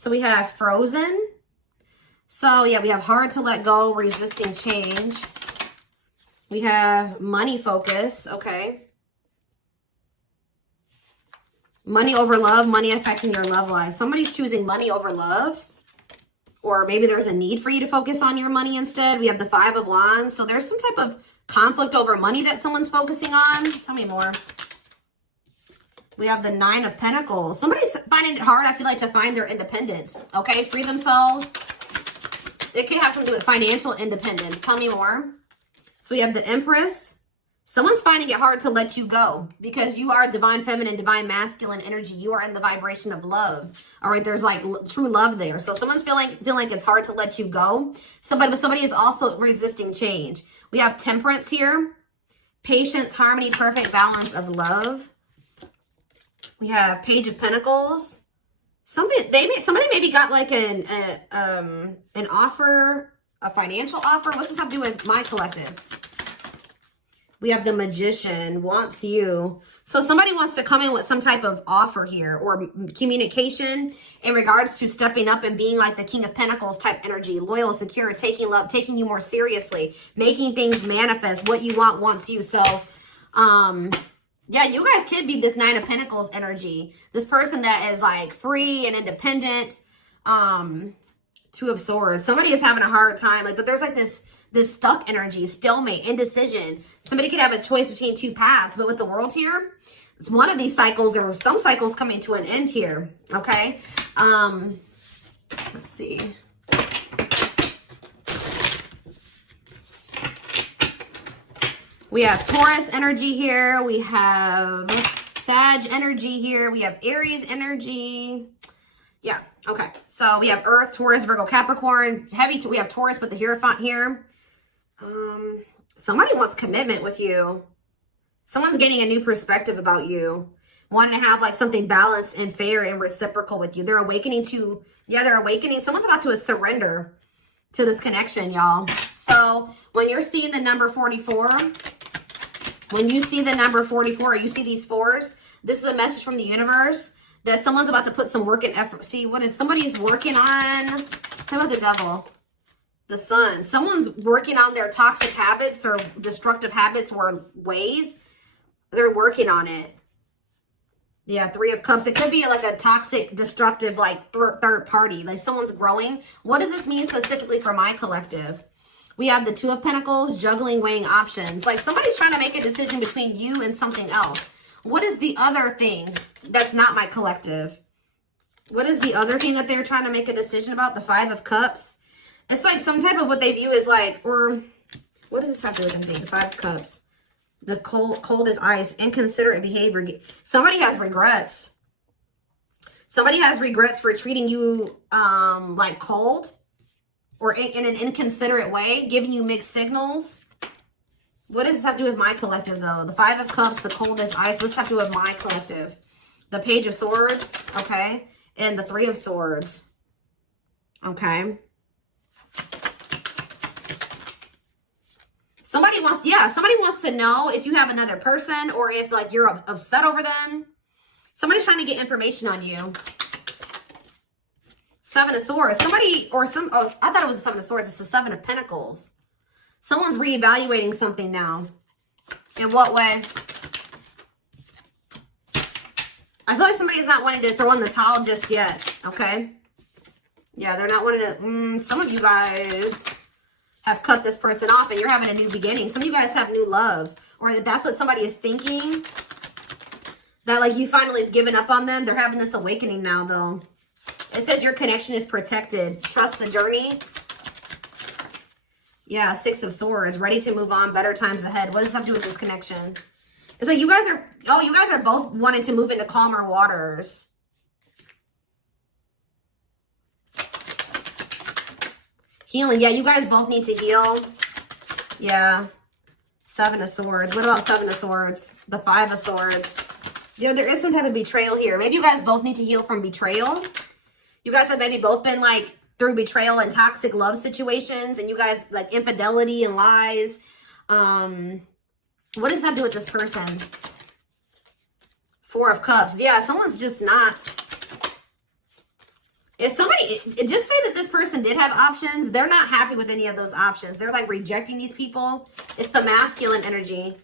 So we have frozen. So yeah, we have hard to let go, resisting change. We have money focus, okay. Money over love, money affecting your love life. Somebody's choosing money over love. Or maybe there's a need for you to focus on your money instead. We have the 5 of Wands. So there's some type of conflict over money that someone's focusing on. Tell me more. We have the 9 of Pentacles. Somebody's finding it hard, I feel like, to find their independence. Okay, free themselves. It could have something to do with financial independence. Tell me more. So we have the Empress. Someone's finding it hard to let you go because you are divine feminine, divine masculine energy. You are in the vibration of love. All right, there's like true love there. So someone's feeling like it's hard to let you go. But somebody is also resisting change. We have Temperance here. Patience, harmony, perfect balance of love. We have Page of Pentacles. Somebody maybe got like an offer, a financial offer. What's this have to do with my collective? We have the Magician, wants you. So somebody wants to come in with some type of offer here or communication in regards to stepping up and being like the King of Pentacles type energy, loyal, secure, taking love, taking you more seriously, making things manifest. What you want wants you. So, yeah, you guys could be this 9 of Pentacles energy. This person that is like free and independent. 2 of Swords. Somebody is having a hard time. But there's like this stuck energy, stalemate, indecision. Somebody could have a choice between 2 paths, but with the World here, it's one of these cycles or some cycles coming to an end here, okay? Let's see. We have Taurus energy here. We have Sag energy here. We have Aries energy. Yeah, okay. So we have Earth, Taurus, Virgo, Capricorn. We have Taurus with the Hierophant here. Somebody wants commitment with you. Someone's getting a new perspective about you. Wanting to have like something balanced and fair and reciprocal with you. They're awakening to, they're awakening. Someone's about to surrender to this connection, y'all. So when you're seeing the number 44, when you see the number 44, or you see these 4s, this is a message from the universe that someone's about to put some work and effort. See, what is somebody's working on? How about the Devil? The Sun. Someone's working on their toxic habits or destructive habits or ways. They're working on it. Yeah, 3 of Cups. It could be like a toxic, destructive, like third party. Like someone's growing. What does this mean specifically for my collective? We have the 2 of Pentacles, juggling, weighing options. Like somebody's trying to make a decision between you and something else. What is the other thing that's not my collective? What is the other thing that they're trying to make a decision about? The 5 of Cups. It's like some type of what they view as like, or what does this have to do with anything? The 5 of Cups. The cold as ice, inconsiderate behavior. Somebody has regrets. Somebody has regrets for treating you like cold or in an inconsiderate way, giving you mixed signals. What does this have to do with my collective, though? The 5 of Cups, the cold as ice. What's this have to do with my collective? The Page of Swords, okay? And the 3 of Swords, okay? Somebody wants to know if you have another person or if, like, you're upset over them. Somebody's trying to get information on you. 7 of Swords. I thought it was the 7 of Swords. It's the 7 of Pentacles. Someone's reevaluating something now. In what way? I feel like somebody's not wanting to throw in the towel just yet, okay? Yeah, they're not wanting to... some of you guys have cut this person off and you're having a new beginning. Some of you guys have new love. Or that's what somebody is thinking. That, like, you finally have given up on them. They're having this awakening now, though. It says your connection is protected. Trust the journey. Yeah, 6 of Swords. Ready to move on. Better times ahead. What does that have to do with this connection? It's like you guys are both wanting to move into calmer waters. Healing. Yeah, you guys both need to heal. Yeah. 7 of Swords. What about 7 of Swords? The 5 of Swords. Yeah, there is some type of betrayal here. Maybe you guys both need to heal from betrayal. You guys have maybe both been, like, through betrayal and toxic love situations. And you guys, like, infidelity and lies. What does that have to do with this person? 4 of Cups. Yeah, someone's just not If somebody, just say that this person did have options, they're not happy with any of those options. They're like rejecting these people. It's the masculine energy.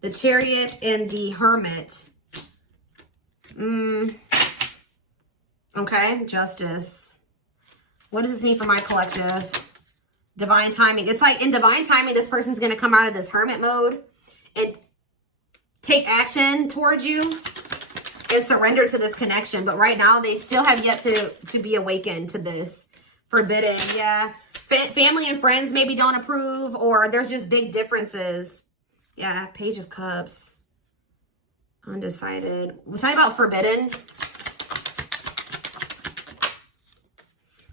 The Chariot and the Hermit. Okay, Justice. What does this mean for my collective? Divine timing. It's like in divine timing, this person's going to come out of this hermit mode and take action towards you and surrender to this connection. But right now, they still have yet to be awakened to this. Forbidden, yeah. Family and friends maybe don't approve, or there's just big differences. Yeah, Page of Cups. Undecided. We're talking about forbidden.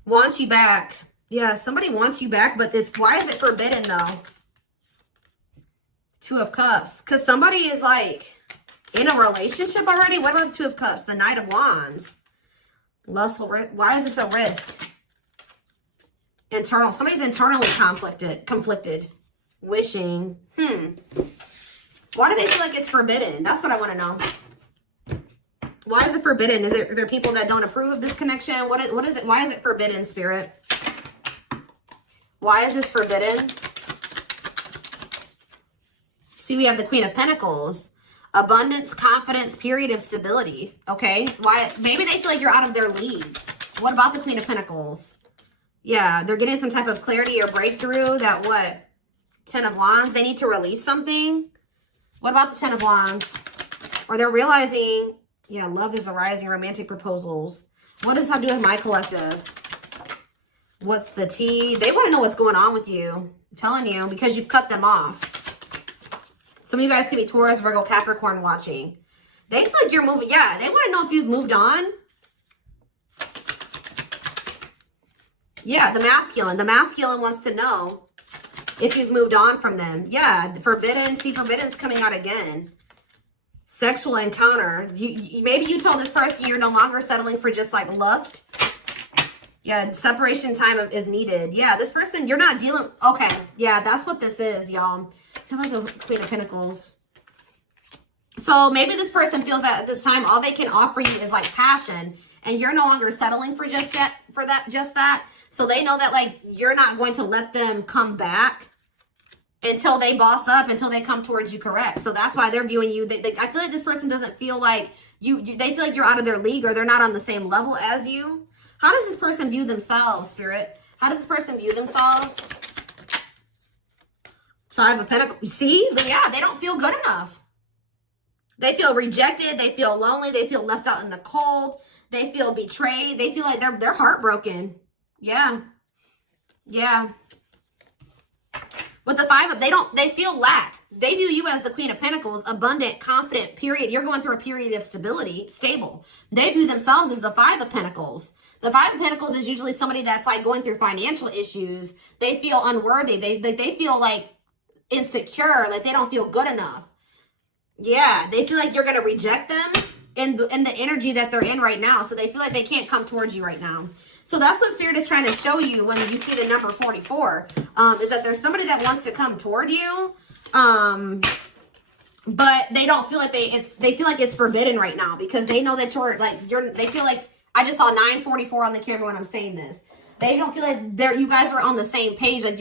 Wants you back. Yeah, somebody wants you back, but it's, why is it forbidden though? Two of Cups. Because somebody is like in a relationship already. What about the Two of Cups? The Knight of Wands. Lustful. Why is this a risk? Internal. Somebody's internally conflicted. Wishing. Why do they feel like it's forbidden? That's what I want to know. Why is it forbidden? Is it, are there people that don't approve of this connection? What is it? Why is it forbidden, Spirit? Why is this forbidden? See, we have the Queen of Pentacles. Abundance, confidence, period of stability. Okay. Why? Maybe they feel like you're out of their league. What about the Queen of Pentacles? Yeah, they're getting some type of clarity or breakthrough that what? Ten of Wands. They need to release something. What about the Ten of Wands? Or they're realizing, yeah, love is arising, romantic proposals. What does that have to do with my collective? What's the tea? They want to know what's going on with you. I'm telling you, because you've cut them off. Some of you guys could be Taurus, Virgo, Capricorn watching. They feel like you're moving. Yeah, they want to know if you've moved on. Yeah, the masculine. The masculine wants to know if you've moved on from them. Yeah, forbidden. See, forbidden's coming out again. Sexual encounter. Maybe you told this person you're no longer settling for just like lust. Yeah, separation time is needed. Yeah, this person, you're not dealing. Okay, yeah, that's what this is, y'all. Tell me the Queen of Pentacles. So maybe this person feels that at this time, all they can offer you is like passion, and you're no longer settling for just that. So they know that like you're not going to let them come back until they boss up, until they come towards you correct. So that's why they're viewing you. I feel like this person doesn't feel like they feel like you're out of their league, or they're not on the same level as you. How does this person view themselves, Spirit? How does this person view themselves? Five of Pentacles. See? Yeah, they don't feel good enough. They feel rejected. They feel lonely. They feel left out in the cold. They feel betrayed. They feel like they're heartbroken. Yeah. Yeah. With the five of, they feel lack. They view you as the Queen of Pentacles, abundant, confident, period. You're going through a period of stability, stable. They view themselves as the Five of Pentacles. The Five of Pentacles is usually somebody that's like going through financial issues. They feel unworthy. They feel like insecure, like they don't feel good enough. Yeah, they feel like you're going to reject them in the energy that they're in right now. So they feel like they can't come towards you right now. So that's what Spirit is trying to show you when you see the number 44, is that there's somebody that wants to come toward you, but they don't feel like they feel like it's forbidden right now, because they know that they feel like, I just saw 944 on the camera when I'm saying this. They don't feel like you guys are on the same page. Like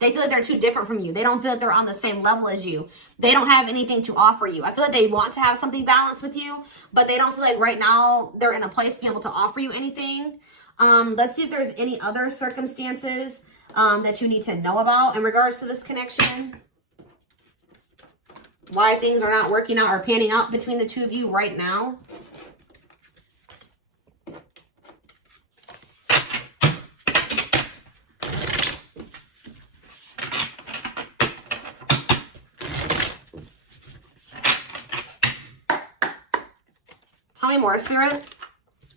they feel like they're too different from you. They don't feel like they're on the same level as you. They don't have anything to offer you. I feel like they want to have something balanced with you, but they don't feel like right now they're in a place to be able to offer you anything. Let's see if there's any other circumstances that you need to know about in regards to this connection. Why things are not working out or panning out between the two of you right now. Tell me more, Spirit.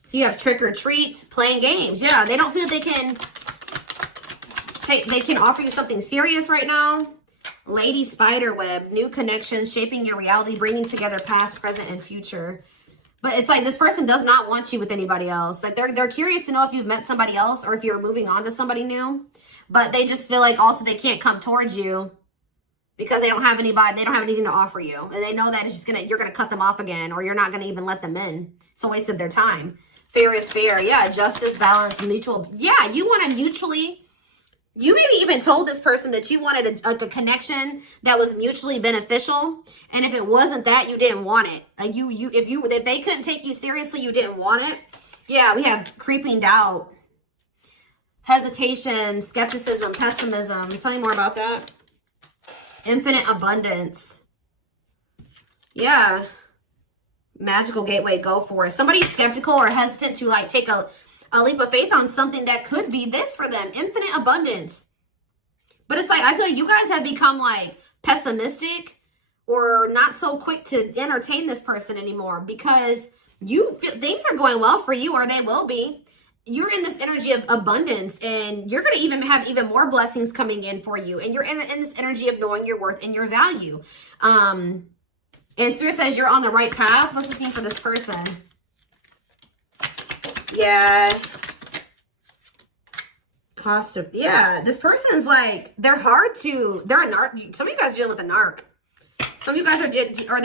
So you have trick or treat, playing games. Yeah, they don't feel they can offer you something serious right now. Lady Spiderweb, new connections, shaping your reality, bringing together past, present, and future. But it's like this person does not want you with anybody else. Like they're curious to know if you've met somebody else or if you're moving on to somebody new. But they just feel like also they can't come towards you because they don't have anybody, they don't have anything to offer you. And they know that it's just you're gonna cut them off again, or you're not gonna even let them in. It's a waste of their time. Fair is fair. Yeah, justice, balance, mutual. Yeah, you want to mutually... You maybe even told this person that you wanted a connection that was mutually beneficial, and if it wasn't that, you didn't want it. Like if they couldn't take you seriously, you didn't want it. Yeah, we have creeping doubt, hesitation, skepticism, pessimism. Tell me more about that. Infinite abundance. Yeah. Magical gateway, go for it. Somebody's skeptical or hesitant to like take a leap of faith on something that could be this for them. Infinite abundance. But it's like, I feel like you guys have become like pessimistic or not so quick to entertain this person anymore because you feel things are going well for you, or they will be. You're in this energy of abundance, and you're going to even have even more blessings coming in for you. And you're in this energy of knowing your worth and your value. And Spirit says you're on the right path. What's this mean for this person? Yeah. Cost of, yeah. This person's like, they're hard to, they're a narc. Some of you guys are dealing with a narc. Some of you guys are, or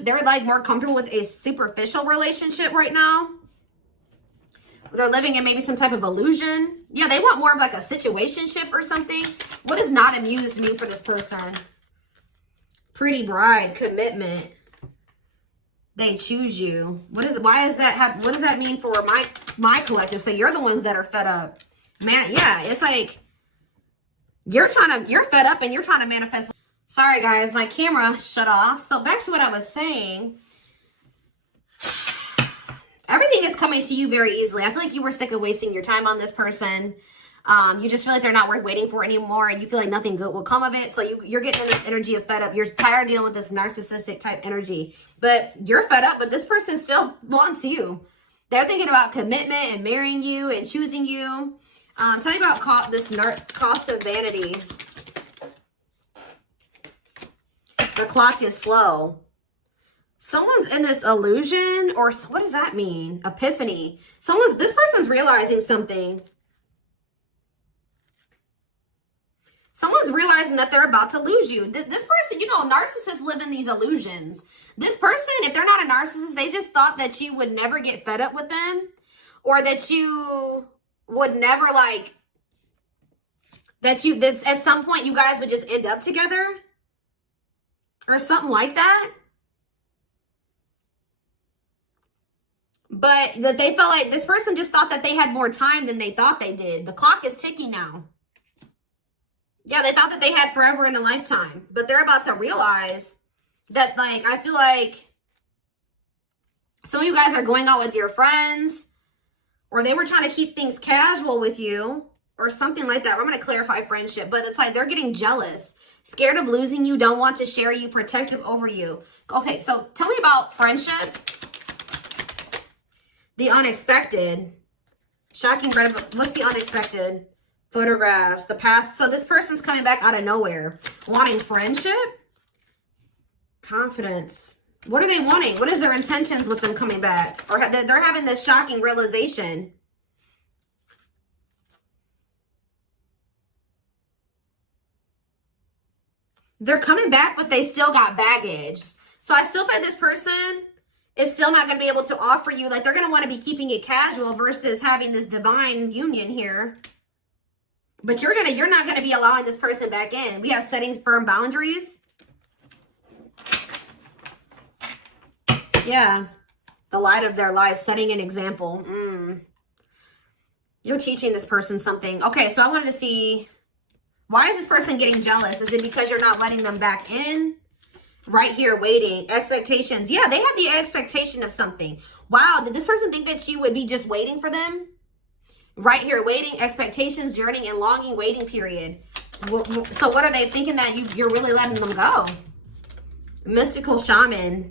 they're like more comfortable with a superficial relationship right now. They're living in maybe some type of illusion. Yeah, they want more of like a situationship or something. What does not amused mean for this person? Pretty bride, commitment. They choose you. What does that mean for my collective? So you're the ones that are fed up. Man, yeah, it's like you're fed up and you're trying to manifest. Sorry guys, my camera shut off. So back to what I was saying. Everything is coming to you very easily. I feel like you were sick of wasting your time on this person. You just feel like they're not worth waiting for anymore, and you feel like nothing good will come of it. So you're getting in this energy of fed up. You're tired of dealing with this narcissistic type energy. But you're fed up, but this person still wants you. They're thinking about commitment and marrying you and choosing you. Tell me about this cost of vanity. The clock is slow. Someone's in this illusion, or what does that mean? Epiphany. This person's realizing something. Someone's realizing that they're about to lose you. This person, you know, narcissists live in these illusions. This person, if they're not a narcissist, they just thought that you would never get fed up with them, or that you would never like, that at some point you guys would just end up together or something like that. But that they felt like this person just thought that they had more time than they thought they did. The clock is ticking now. Yeah, they thought that they had forever in a lifetime, but they're about to realize that, like, I feel like some of you guys are going out with your friends, or they were trying to keep things casual with you or something like that. I'm going to clarify friendship, but it's like they're getting jealous, scared of losing you, don't want to share you, protective over you. Okay, so tell me about friendship. The unexpected. Shocking, what's the unexpected? Photographs, the past. So this person's coming back out of nowhere. Wanting friendship? Confidence. What are they wanting? What is their intentions with them coming back? Or they're having this shocking realization. They're coming back, but they still got baggage. So I still find this person is still not going to be able to offer you. Like, they're going to want to be keeping it casual versus having this divine union here. But you're not going to be allowing this person back in. We have setting firm boundaries. Yeah. The light of their life, setting an example. You're teaching this person something. Okay, so I wanted to see, why is this person getting jealous? Is it because you're not letting them back in? Right here, waiting. Expectations. Yeah, they have the expectation of something. Wow, did this person think that you would be just waiting for them? Right here, waiting, expectations, yearning, and longing, waiting period. So what are they thinking that you're really letting them go? Mystical shaman.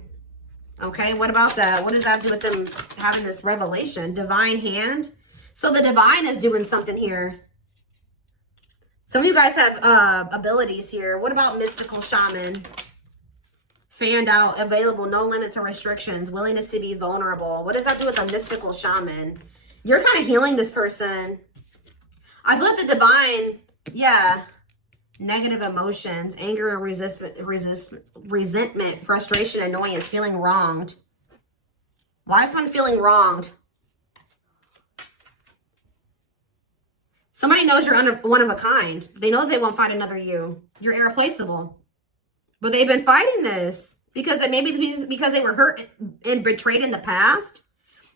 Okay, what about that? What does that do with them having this revelation? Divine hand. So the divine is doing something here. Some of you guys have abilities here. What about mystical shaman? Fanned out, available, no limits or restrictions, willingness to be vulnerable. What does that do with a mystical shaman? You're kind of healing this person. I feel like the divine, yeah. Negative emotions, anger, resentment, frustration, annoyance, feeling wronged. Why is someone feeling wronged? Somebody knows you're one of a kind. They know they won't find another you. You're irreplaceable. But they've been fighting this because they were hurt and betrayed in the past.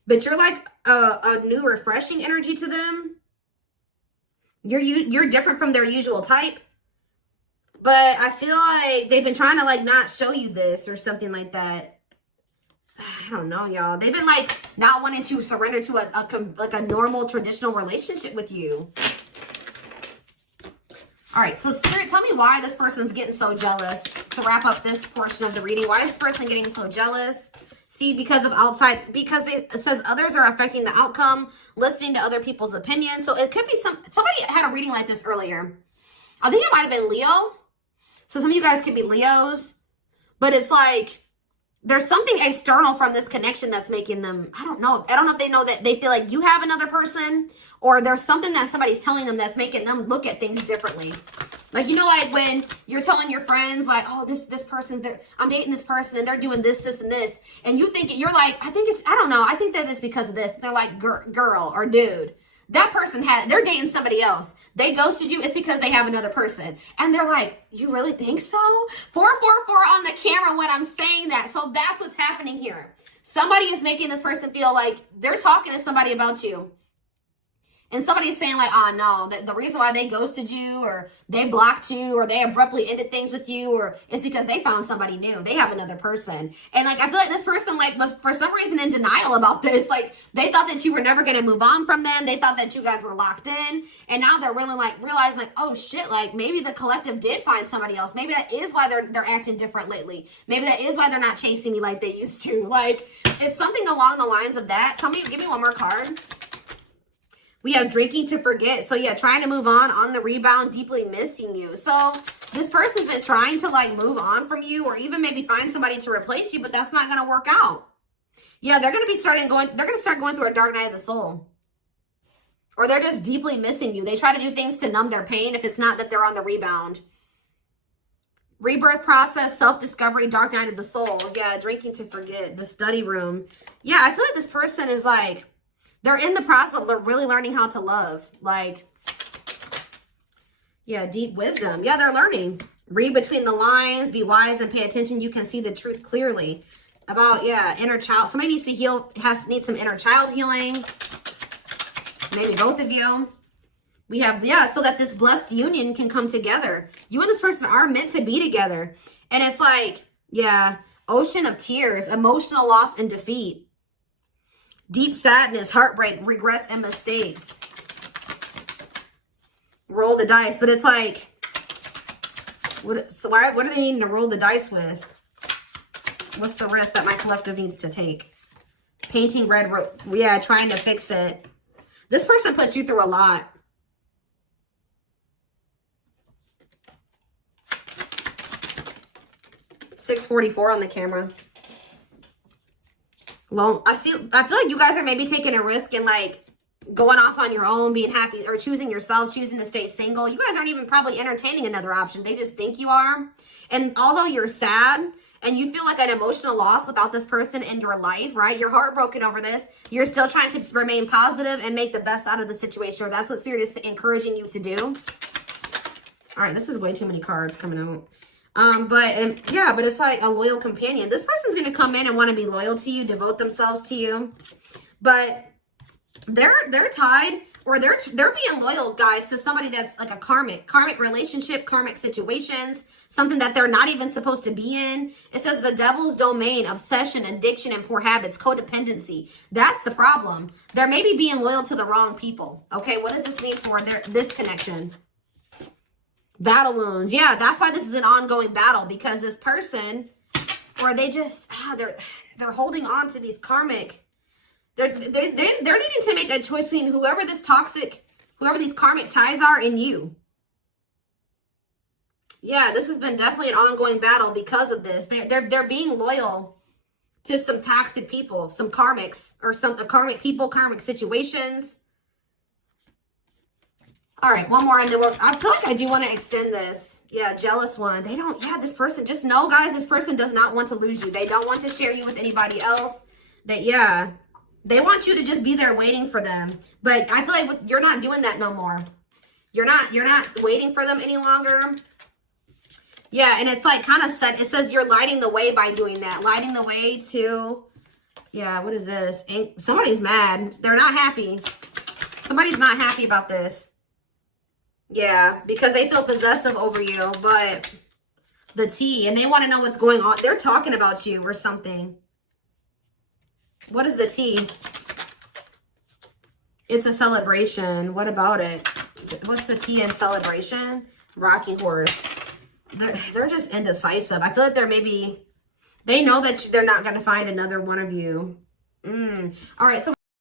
But you're like a new, refreshing energy to them. You're different from their usual type. But I feel like they've been trying to like not show you this or something like that. I don't know, y'all. They've been like not wanting to surrender to a normal, traditional relationship with you. All right, so Spirit, tell me why this person's getting so jealous. To wrap up this portion of the reading, why is this person getting so jealous? See, because it says others are affecting the outcome, listening to other people's opinions. So it could be somebody had a reading like this earlier. I think it might have been Leo. So some of you guys could be Leos, but it's like there's something external from this connection that's making them, I don't know if they know that they feel like you have another person, or there's something that somebody's telling them that's making them look at things differently. Like, you know, like when you're telling your friends, like, oh, this person, I'm dating this person and they're doing this, and this. And you think, you're like, I don't know. I think that it's because of this. They're like, girl or dude. That person they're dating somebody else. They ghosted you. It's because they have another person. And they're like, you really think so? 444 on the camera when I'm saying that. So that's what's happening here. Somebody is making this person feel like they're talking to somebody about you. And somebody's saying like, oh no, the reason why they ghosted you or they blocked you or they abruptly ended things with you or it's because they found somebody new. They have another person. And like, I feel like this person like was for some reason in denial about this. Like they thought that you were never going to move on from them. They thought that you guys were locked in. And now they're really like realizing like, oh shit, like maybe the collective did find somebody else. Maybe that is why they're acting different lately. Maybe that is why they're not chasing me like they used to. Like it's something along the lines of that. Give me one more card. We have drinking to forget. So yeah, trying to move on the rebound, deeply missing you. So this person's been trying to like move on from you or even maybe find somebody to replace you, but that's not going to work out. Yeah, they're going to start going through a dark night of the soul. Or they're just deeply missing you. They try to do things to numb their pain if it's not that they're on the rebound. Rebirth process, self-discovery, dark night of the soul. Yeah, drinking to forget, the study room. Yeah, I feel like this person is like, they're in the process of really learning how to love. Like, yeah, deep wisdom. Yeah, they're learning. Read between the lines, be wise and pay attention. You can see the truth clearly. About, yeah, inner child. Somebody needs to needs some inner child healing. Maybe both of you. We have, yeah, so that this blessed union can come together. You and this person are meant to be together. And it's like, yeah, ocean of tears, emotional loss and defeat. Deep sadness, heartbreak, regrets, and mistakes. Roll the dice. But it's like, what are they needing to roll the dice with? What's the risk that my collective needs to take? Painting red, yeah, trying to fix it. This person puts you through a lot. $6.44 on the camera. I feel like you guys are maybe taking a risk and like going off on your own, being happy or choosing yourself, choosing to stay single. You guys aren't even probably entertaining another option. They just think you are. And although you're sad and you feel like an emotional loss without this person in your life, right? You're heartbroken over this. You're still trying to remain positive and make the best out of the situation. Or that's what Spirit is encouraging you to do. All right, this is way too many cards coming out. But it's like a loyal companion. This person's going to come in and want to be loyal to you, devote themselves to you. But they're tied or they're being loyal, guys, to somebody that's like a karmic relationship, karmic situations, something that they're not even supposed to be in. It says the devil's domain, obsession, addiction, and poor habits, codependency. That's the problem. They're maybe being loyal to the wrong people. Okay, what does this mean for this connection? Battle wounds. Yeah, that's why this is an ongoing battle, because this person, or they just, they're holding on to these karmic, they're needing to make a choice between whoever these karmic ties are in you. Yeah, this has been definitely an ongoing battle because of this. They're being loyal to some toxic people, some karmics, or some karmic people, karmic situations. All right, one more, and then I feel like I do want to extend this. Yeah, jealous one. This person, just know, guys, this person does not want to lose you. They don't want to share you with anybody else. They want you to just be there waiting for them. But I feel like you're not doing that no more. You're not waiting for them any longer. Yeah, and it's like kind of said, it says you're lighting the way by doing that. Lighting the way to, yeah, what is this? Somebody's mad. They're not happy. Somebody's not happy about this. Yeah, because they feel possessive over you, but the tea, and they want to know what's going on. They're talking about you or something. What is the tea? It's a celebration. What about it? What's the tea in celebration? Rocking horse. They're just indecisive. I feel like they're maybe, they know that they're not going to find another one of you. All right, so